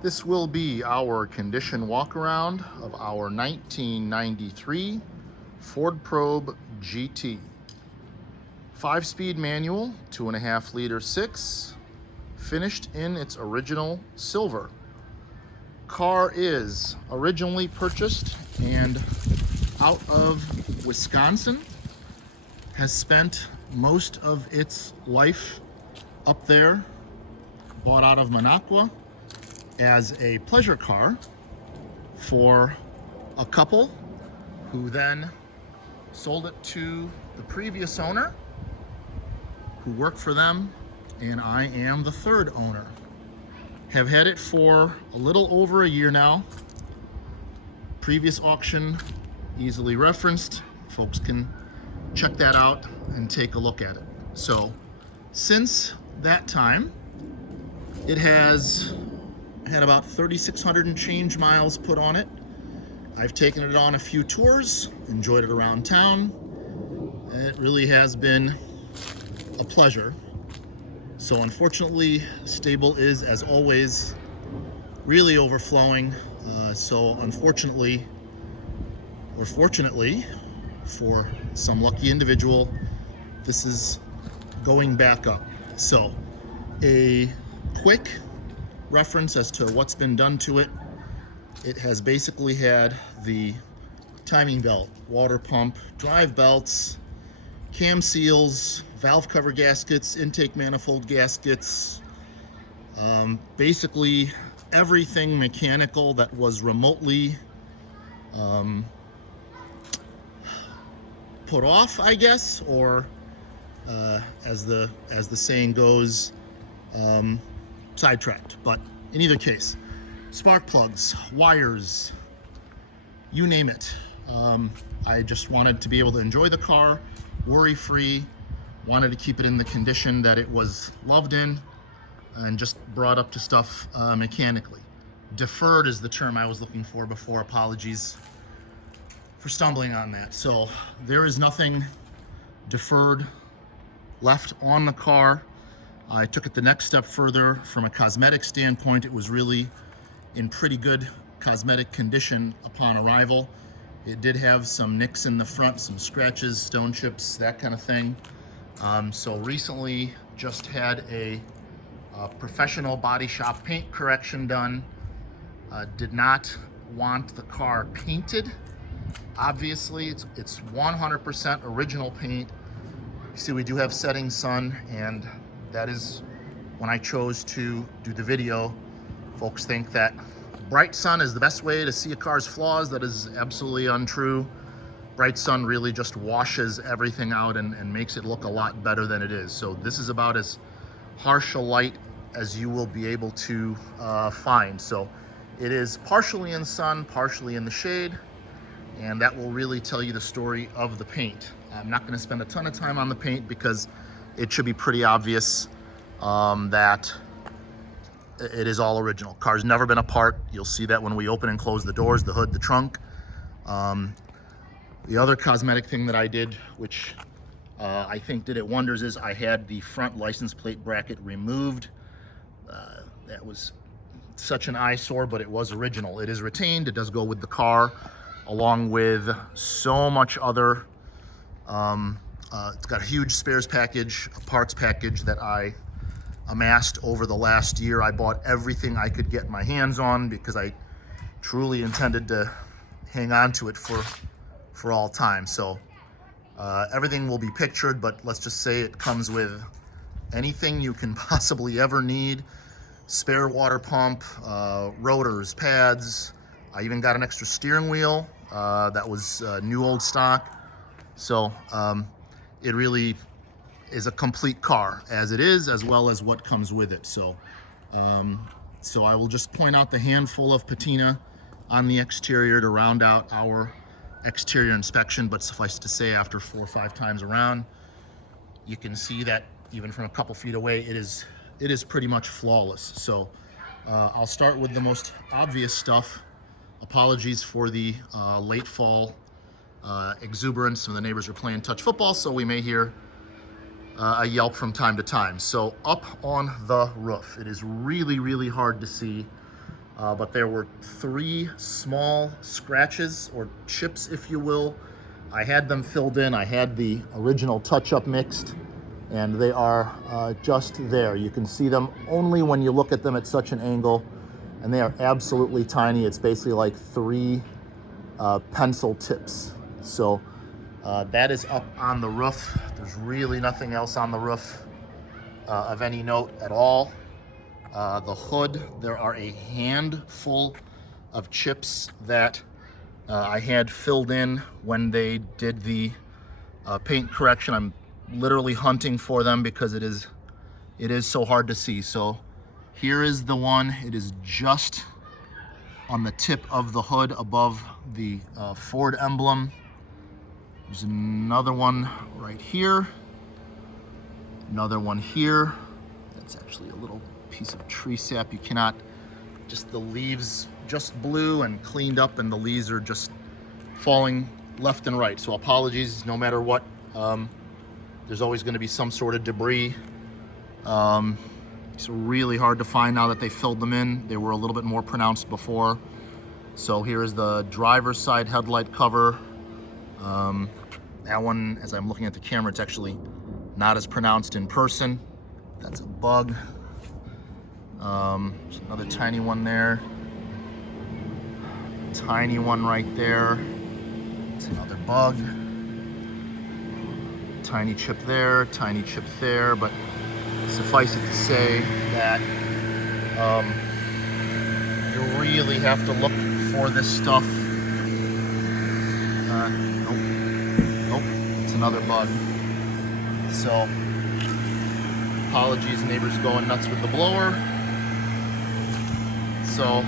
This will be our condition walk around of our 1993 Ford Probe GT. 5-speed manual, 2.5-liter 6, finished in its original silver. Car is originally purchased and out of Wisconsin, has spent most of its life up there, bought out of Minocqua as a pleasure car for a couple who then sold it to the previous owner who worked for them, and I am the third owner. Have had it for a little over a year now. Previous auction easily referenced. Folks can check that out and take a look at it. So since that time, it has had about 3,600 and change miles put on it. I've taken it on a few tours, enjoyed it around town. It really has been a pleasure. So unfortunately, stable is, as always, really overflowing. So unfortunately, or fortunately, for some lucky individual, this is going back up. So a quick reference as to what's been done to it. It has basically had the timing belt, water pump, drive belts, cam seals, valve cover gaskets, intake manifold gaskets, basically everything mechanical that was remotely put off, I guess, or as the saying goes, sidetracked. But in either case, spark plugs, wires, you name it. I just wanted to be able to enjoy the car worry-free, wanted to keep it in the condition that it was loved in, and just brought up to stuff mechanically. Deferred is the term I was looking for before. Apologies for stumbling on that. So there is nothing deferred left on the car. I took it the next step further. From a cosmetic standpoint, it was really in pretty good cosmetic condition upon arrival. It did have some nicks in the front, some scratches, stone chips, that kind of thing. So recently just had a professional body shop paint correction done. Did not want the car painted. Obviously, it's 100% original paint. You see, we do have setting sun, and that is when I chose to do the video. Folks think that bright sun is the best way to see a car's flaws. That is absolutely untrue. Bright sun really just washes everything out and makes it look a lot better than it is. So this is about as harsh a light as you will be able to find. So it is partially in sun, partially in the shade, and that will really tell you the story of the paint. I'm not going to spend a ton of time on the paint because it should be pretty obvious that it is all original. Car's never been apart. You'll see that when we open and close the doors, the hood, the trunk. The other cosmetic thing that I did, which I think did it wonders, is I had the front license plate bracket removed. That was such an eyesore, but it was original. It is retained. It does go with the car, along with so much other. It's got a huge spares package, a parts package that I amassed over the last year. I bought everything I could get my hands on because I truly intended to hang on to it for all time. So everything will be pictured, but let's just say it comes with anything you can possibly ever need. Spare water pump, rotors, pads. I even got an extra steering wheel that was new old stock. So it really is a complete car as it is, as well as what comes with it. So so I will just point out the handful of patina on the exterior to round out our exterior inspection, but suffice to say, after 4 or 5 times around, you can see that even from a couple feet away, it is pretty much flawless. So I'll start with the most obvious stuff. Apologies for the late fall exuberance. Some of the neighbors are playing touch football, so we may hear a yelp from time to time. So up on the roof, it is really, really hard to see. but there were 3 small scratches or chips, if you will. I had them filled in. I had the original touch-up mixed, and they are just there. You can see them only when you look at them at such an angle, and they are absolutely tiny. It's basically like 3 pencil tips. So that is up on the roof. There's really nothing else on the roof of any note at all. The hood, there are a handful of chips that I had filled in when they did the paint correction. I'm literally hunting for them because it is so hard to see. So here is the one. It is just on the tip of the hood above the Ford emblem. There's another one right here. Another one here. That's actually a little piece of tree sap. You cannot, just the leaves just blew and cleaned up, and the leaves are just falling left and right. So apologies, no matter what. There's always going to be some sort of debris. It's really hard to find now that they filled them in. They were a little bit more pronounced before. So here is the driver's side headlight cover. That one, as I'm looking at the camera, it's actually not as pronounced in person. That's a bug. There's another tiny one there. Tiny one right there. It's another bug. Tiny chip there, tiny chip there, but suffice it to say that you really have to look for this stuff. Nope, it's another bug. So, apologies, neighbors going nuts with the blower. So,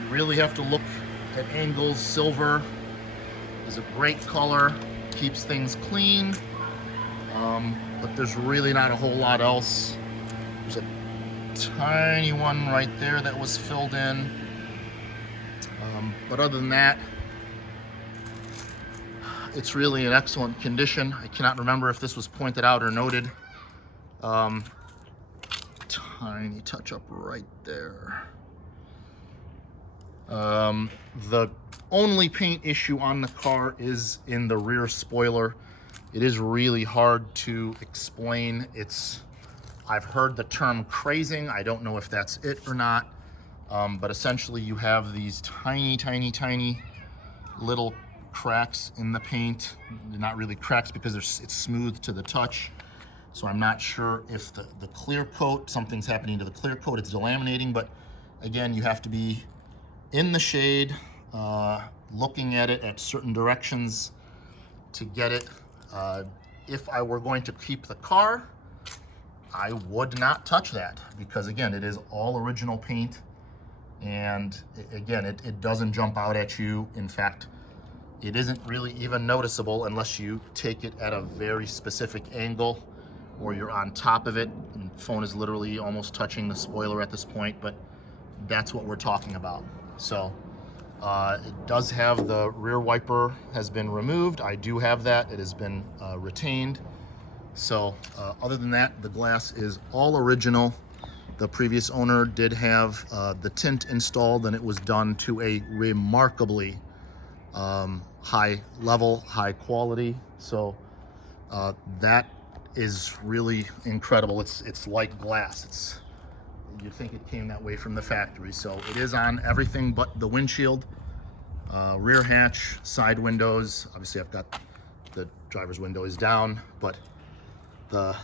you really have to look at angles. Silver is a great color, keeps things clean, but there's really not a whole lot else. There's a tiny one right there that was filled in, but other than that, it's really in excellent condition. I cannot remember if this was pointed out or noted. Tiny touch up right there. The only paint issue on the car is in the rear spoiler. It is really hard to explain. I've heard the term crazing. I don't know if that's it or not. But essentially you have these tiny, tiny, tiny little cracks in the paint. They're not really cracks because it's smooth to the touch. So I'm not sure if the clear coat, something's happening to the clear coat, it's delaminating, but again, you have to be in the shade, looking at it at certain directions to get it. If I were going to keep the car, I would not touch that because again, it is all original paint, and again, it doesn't jump out at you. In fact, it isn't really even noticeable unless you take it at a very specific angle or you're on top of it. And the phone is literally almost touching the spoiler at this point, but that's what we're talking about. So it does have the rear wiper has been removed. I do have that. It has been retained. So other than that, the glass is all original. The previous owner did have the tint installed, and it was done to a remarkably high level, high quality. So that is really incredible. It's like glass. You'd think it came that way from the factory. So it is on everything but the windshield, rear hatch, side windows. Obviously I've got the driver's window is down, but the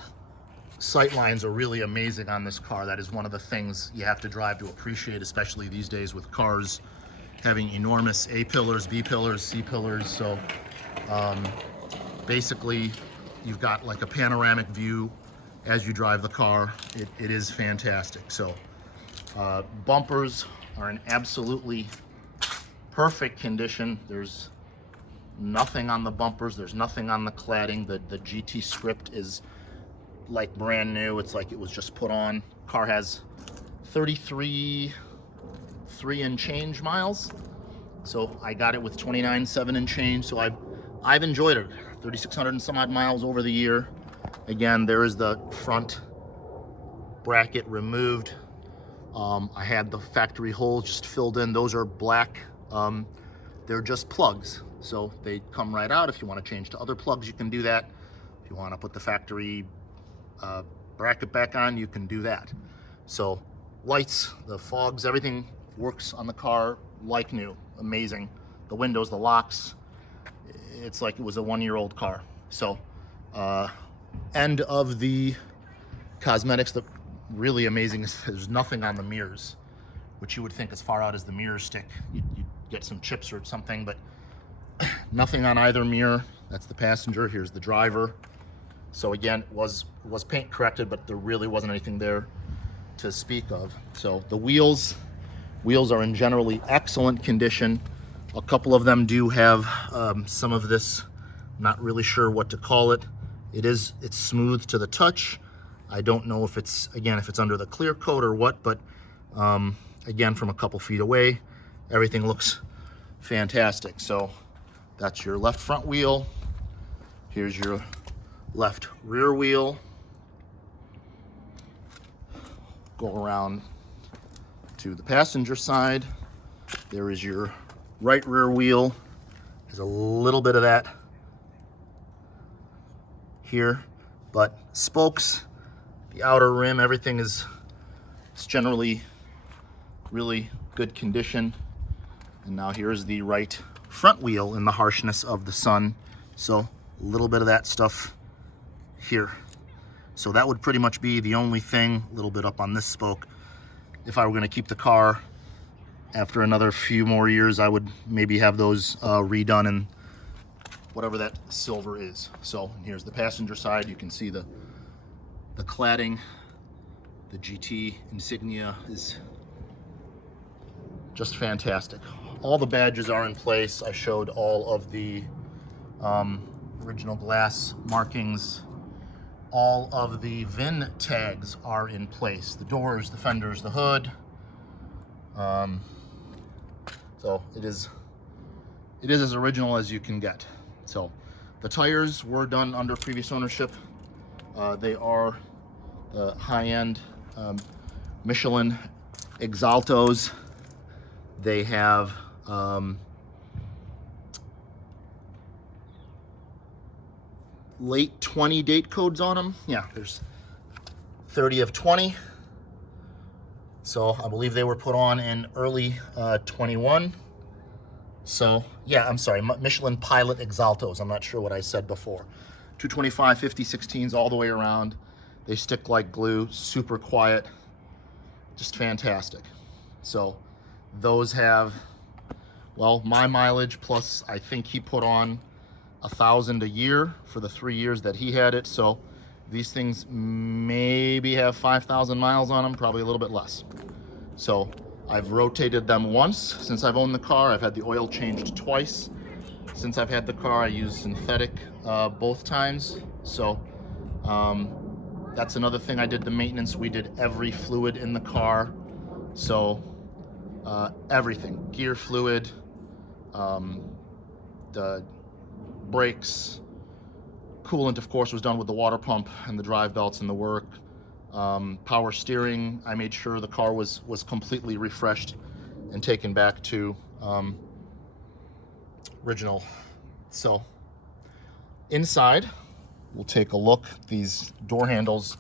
sight lines are really amazing on this car. That is one of the things you have to drive to appreciate, especially these days with cars having enormous A-pillars, B-pillars, C-pillars. So basically you've got like a panoramic view as you drive the car. It is fantastic. So bumpers are in absolutely perfect condition. There's nothing on the bumpers. There's nothing on the cladding. The GT script is like brand new. It's like it was just put on. Car has 33 and change miles. So I got it with 29.7 and change. So I've enjoyed it. 3,600 and some odd miles over the year. Again, there is the front bracket removed. I had the factory holes just filled in. Those are black. They're just plugs, so they come right out. If you want to change to other plugs, you can do that. If you want to put the factory bracket back on, you can do that. So lights, the fogs, everything works on the car like new. Amazing. The windows, the locks, it's like it was a 1-year-old car. So end of the cosmetics. The really amazing is there's nothing on the mirrors, which you would think as far out as the mirrors stick, you'd get some chips or something, but nothing on either mirror. That's the passenger. Here's the driver. So again, it was paint corrected, but there really wasn't anything there to speak of. So the wheels are in generally excellent condition. A couple of them do have some of this, not really sure what to call it. It's smooth to the touch. I don't know if it's under the clear coat or what, but again, from a couple feet away, everything looks fantastic. So that's your left front wheel. Here's your left rear wheel. Go around to the passenger side. There is your right rear wheel. There's a little bit of that here, but spokes, the outer rim, everything is generally really good condition. And now here's the right front wheel in the harshness of the sun. So a little bit of that stuff here. So that would pretty much be the only thing, a little bit up on this spoke. If I were going to keep the car after another few more years, I would maybe have those redone in whatever that silver is. So here's the passenger side. You can see the cladding. The GT insignia is just fantastic. All the badges are in place. I showed all of the original glass markings. All of the VIN tags are in place. The doors, the fenders, the hood. So it is as original as you can get. So the tires were done under previous ownership. They are the high-end Michelin Exaltos. They have late 20 date codes on them. Yeah, there's 30 of 20. So I believe they were put on in early 21. So yeah, I'm sorry, Michelin Pilot Exaltos. I'm not sure what I said before. 225, 50, 16s all the way around. They stick like glue, super quiet, just fantastic. So those have, well, my mileage plus I think he put on 1,000 a year for the 3 years that he had it. So these things maybe have 5,000 miles on them, probably a little bit less. So I've rotated them once since I've owned the car. I've had the oil changed twice. Since I've had the car, I used synthetic both times. So that's another thing. I did the maintenance. We did every fluid in the car. So everything, gear fluid, the brakes, coolant of course was done with the water pump and the drive belts and the work. Power steering, I made sure the car was completely refreshed and taken back to original. So inside, we'll take a look. These door handles,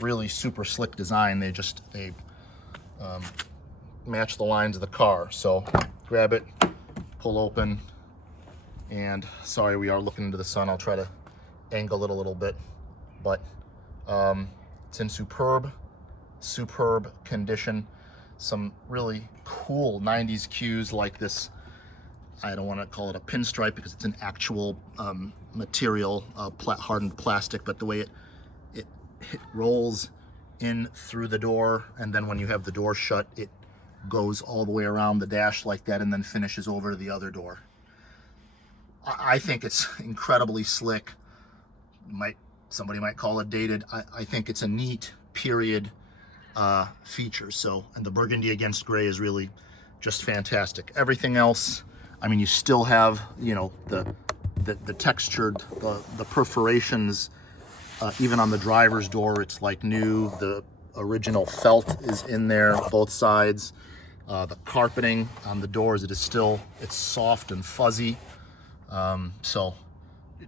really super slick design. They match the lines of the car. So grab it, pull open, and sorry, we are looking into the sun. I'll try to angle it a little bit, but it's in superb condition. Some really cool 90s cues like this. I don't want to call it a pinstripe because it's an actual material, hardened plastic, but the way it rolls in through the door, and then when you have the door shut, it goes all the way around the dash like that and then finishes over to the other door. I think it's incredibly slick. Somebody might call it dated. I think it's a neat period feature. So, and the burgundy against gray is really just fantastic. Everything else, I mean, you still have, you know, the textured, the perforations, even on the driver's door, it's like new. The original felt is in there, both sides. The carpeting on the doors, it's soft and fuzzy. So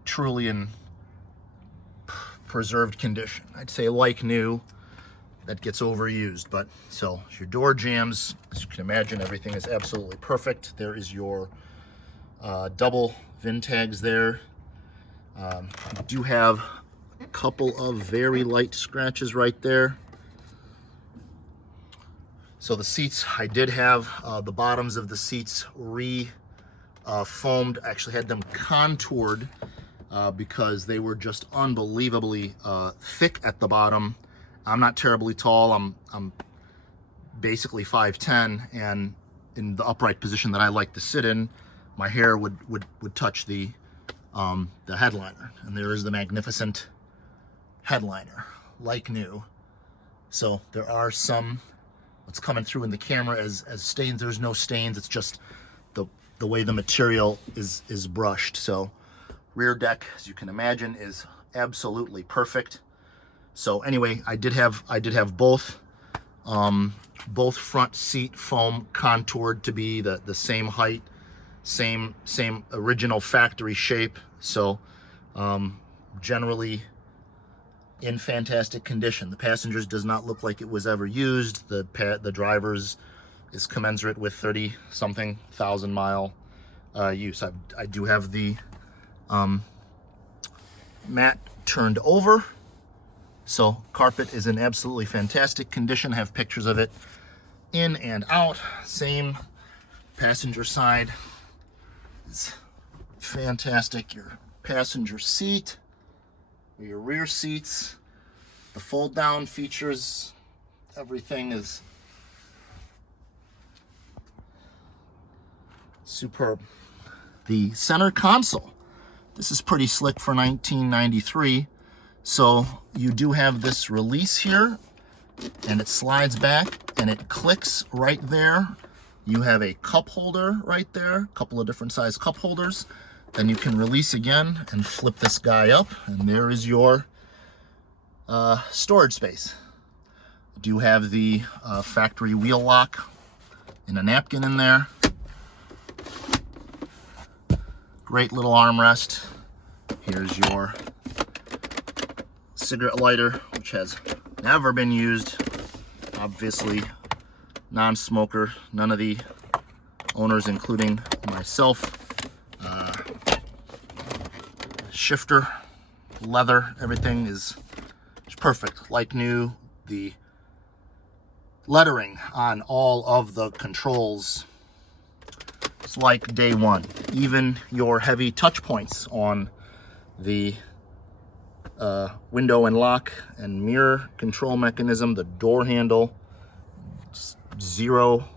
truly in preserved condition. I'd say like new. That gets overused, but so your door jambs, as you can imagine, everything is absolutely perfect. There is your double VIN tags there. You do have a couple of very light scratches right there. So the seats, I did have the bottoms of the seats foamed. I actually had them contoured because they were just unbelievably thick at the bottom. I'm not terribly tall. I'm basically 5'10", and in the upright position that I like to sit in, my hair would touch the headliner. And there is the magnificent headliner, like new. So there are some, what's coming through in the camera as stains. There's no stains. It's just the way the material is brushed. So rear deck, as you can imagine, is absolutely perfect. So anyway, I did have both front seat foam contoured to be the same height, same original factory shape. So generally in fantastic condition. The passengers does not look like it was ever used. The driver's is commensurate with 30-something thousand mile use. I do have the mat turned over. So carpet is in absolutely fantastic condition. I have pictures of it in and out. Same passenger side is fantastic. Your passenger seat, your rear seats, the fold down features, everything is superb. The center console, this is pretty slick for 1993. So you do have this release here, and it slides back and it clicks right there. You have a cup holder right there, a couple of different size cup holders. Then you can release again and flip this guy up, and there is your storage space. You do have the factory wheel lock and a napkin in there. Great little armrest. Here's your cigarette lighter, which has never been used. Obviously, non-smoker. None of the owners, including myself. Shifter, leather, everything is perfect, like new. The lettering on all of the controls, it's like day one. Even your heavy touch points on the window and lock and mirror control mechanism, the door handle, zero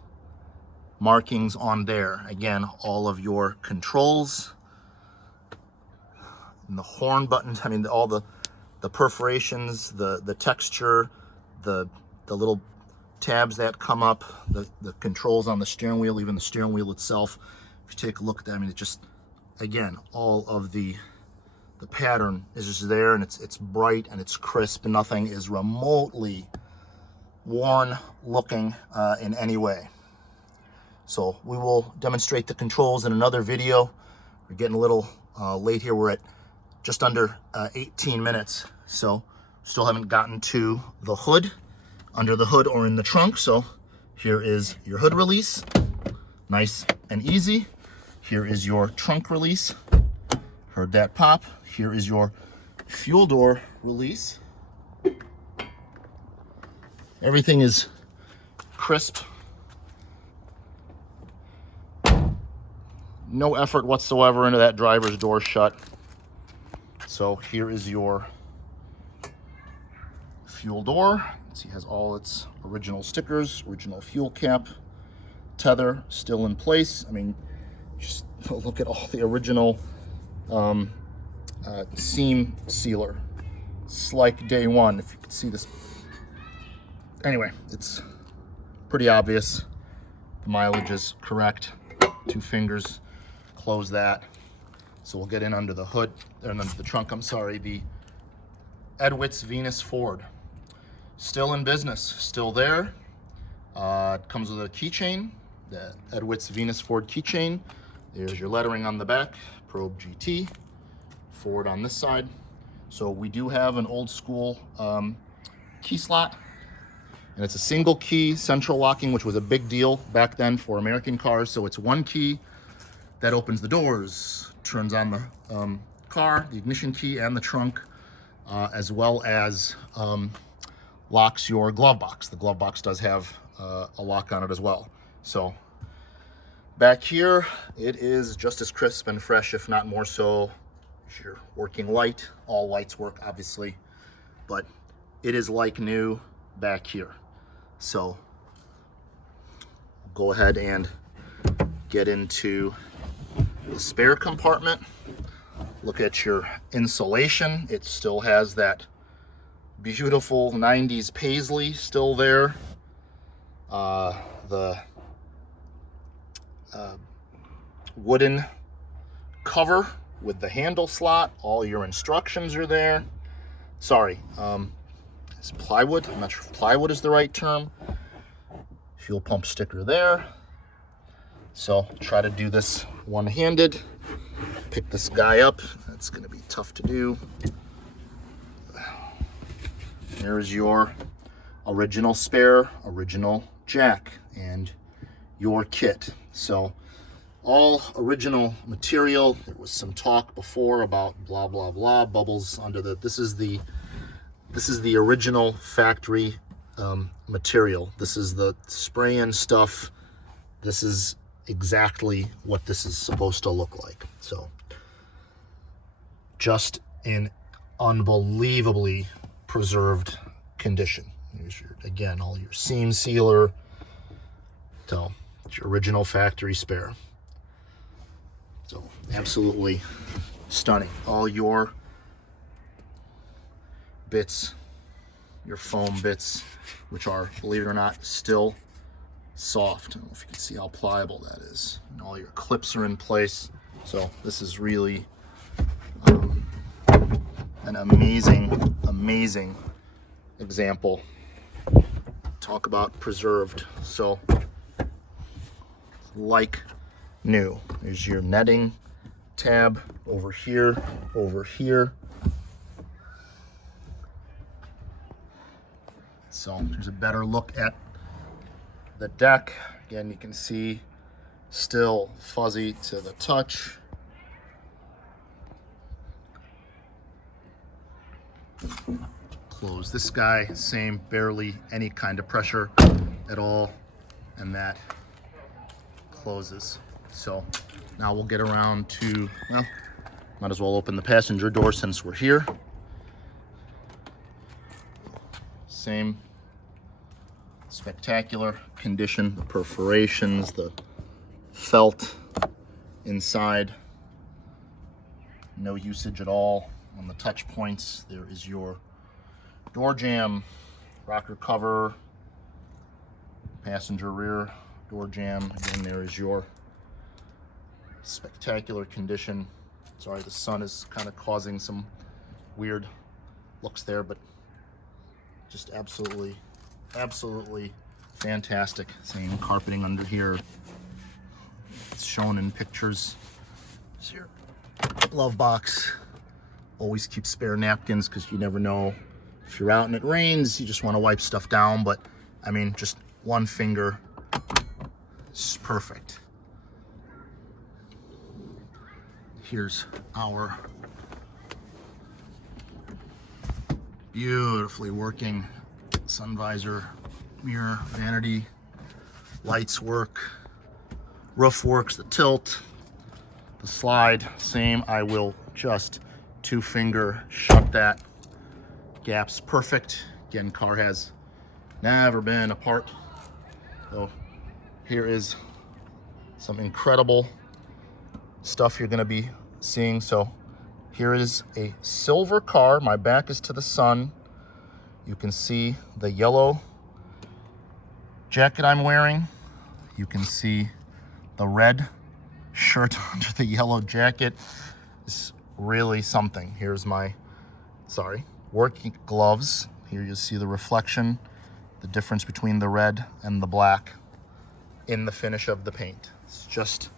markings on there. Again, all of your controls and the horn buttons, I mean, all the perforations, the texture, the little tabs that come up, the controls on the steering wheel, even the steering wheel itself. If you take a look at that, I mean, it just, again, all of the pattern is just there, and it's bright and it's crisp, and nothing is remotely worn looking in any way. So we will demonstrate the controls in another video. We're getting a little late here. We're at just under 18 minutes. So still haven't gotten to the hood, under the hood or in the trunk. So here is your hood release, nice and easy. Here is your trunk release. Heard that pop. Here is your fuel door release. Everything is crisp. No effort whatsoever into that driver's door shut. So here is your fuel door. See, it has all its original stickers, original fuel cap, tether still in place. I mean, just look at all the original seam sealer. It's like day one, if you can see this. Anyway, it's pretty obvious. The mileage is correct. 2 fingers, close that. So we'll get in under the hood, and under the trunk, I'm sorry, the Edwitz Venus Ford. Still in business, still there. It comes with a keychain, the Edwitz Venus Ford keychain. There's your lettering on the back, Probe GT, Ford on this side. So we do have an old school key slot, and it's a single key central locking, which was a big deal back then for American cars. So it's one key that opens the doors, turns on the car, the ignition key, and the trunk, as well as locks your glove box. The glove box does have a lock on it as well. So back here, it is just as crisp and fresh, if not more so. Your working light, all lights work obviously, but it is like new back here. So go ahead and get into the spare compartment. Look at your insulation. It still has that beautiful 90s paisley still there. The wooden cover with the handle slot. All your instructions are there. Sorry, it's plywood. I'm not sure if plywood is the right term. Fuel pump sticker there. So try to do this one-handed. Pick this guy up. That's going to be tough to do. There's your original spare, original jack, and your kit. So all original material. There was some talk before about blah blah blah bubbles under the. This is the original factory material. This is the spray-in stuff. This is exactly what this is supposed to look like. So just in unbelievably preserved condition. Here's your, again, all your seam sealer. So it's your original factory spare. So absolutely stunning. All your bits, your foam bits, which are, believe it or not, still soft. I don't know if you can see how pliable that is. And all your clips are in place. So this is really an amazing example. Talk about preserved. So like new. There's your netting tab over here, over here. So there's a better look at the deck. Again, you can see still fuzzy to the touch. Close this guy, same, barely any kind of pressure at all, and that closes. So now we'll get around to, well, might as well open the passenger door since we're here. Same spectacular condition, the perforations, the felt inside, no usage at all on the touch points. There is your door jamb, rocker cover, passenger rear door jamb. Again, there is your spectacular condition. Sorry, the sun is kind of causing some weird looks there, but just absolutely fantastic. Same carpeting under here. It's shown in pictures. Here's your glove box. Always keep spare napkins because you never know if you're out and it rains, you just want to wipe stuff down. But I mean, just one finger is perfect. Here's our beautifully working sun visor, mirror, vanity, lights work, roof works, the tilt, the slide, same. I will just two finger shut that. Gap's perfect. Again, car has never been apart. So here is some incredible stuff you're gonna be seeing. So here is a silver car. My back is to the sun. You can see the yellow jacket I'm wearing. You can see the red shirt under the yellow jacket. It's really something. Here's my, working gloves. Here you see the reflection, the difference between the red and the black in the finish of the paint. It's just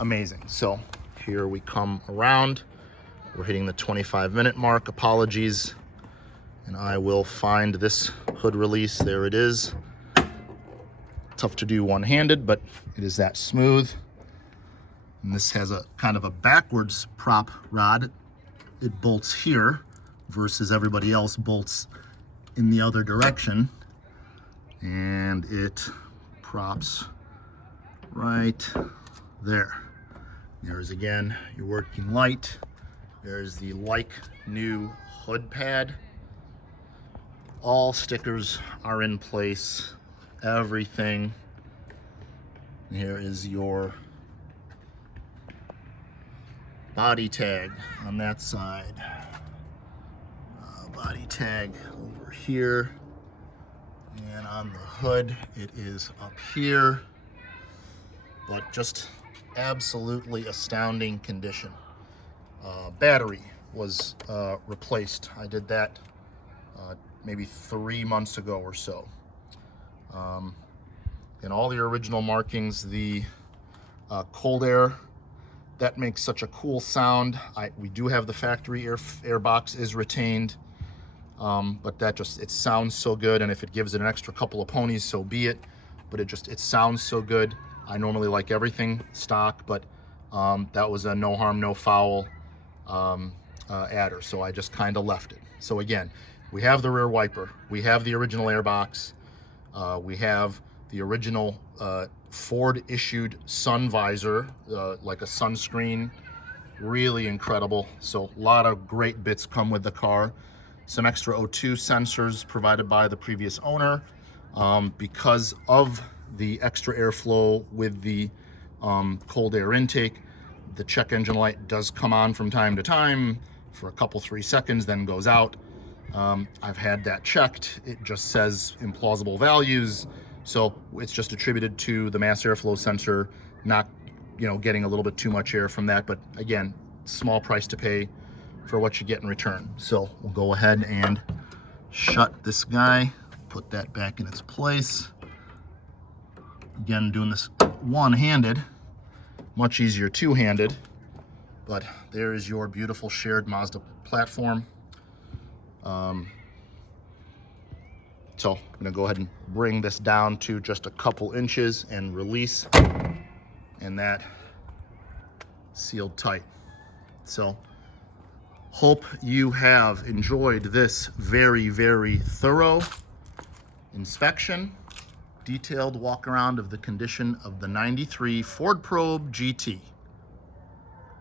amazing. So here we come around. We're hitting the 25-minute mark. Apologies. And I will find this hood release. There it is. Tough to do one-handed, but it is that smooth. And this has a kind of a backwards prop rod. It bolts here versus everybody else bolts in the other direction. And it props right there. There's again your working light. There's the like new hood pad. All stickers are in place, everything. Here is your body tag on that side. Body tag over here. And on the hood, it is up here. But just absolutely astounding condition. Battery was replaced. I did that maybe 3 months ago or so. And all the original markings, the cold air, that makes such a cool sound. We do have the factory air box is retained, but that just, it sounds so good. And if it gives it an extra couple of ponies, so be it. But it sounds so good. I normally like everything stock, but that was a no harm, no foul adder, so I just kind of left it. So again, we have the rear wiper, we have the original air box, we have the original Ford issued sun visor, like a sunscreen, really incredible. So a lot of great bits come with the car. Some extra O2 sensors provided by the previous owner, because of the extra airflow with the cold air intake. The check engine light does come on from time to time for a couple, 3 seconds, then goes out. I've had that checked. It just says implausible values. So it's just attributed to the mass airflow sensor, not, getting a little bit too much air from that. But again, small price to pay for what you get in return. So we'll go ahead and shut this guy, put that back in its place. Again, doing this one-handed, much easier two-handed, but there is your beautiful shared Mazda platform. So I'm gonna go ahead and bring this down to just a couple inches and release, and that sealed tight. So hope you have enjoyed this very, very thorough inspection, detailed walk around of the condition of the '93 Ford Probe GT.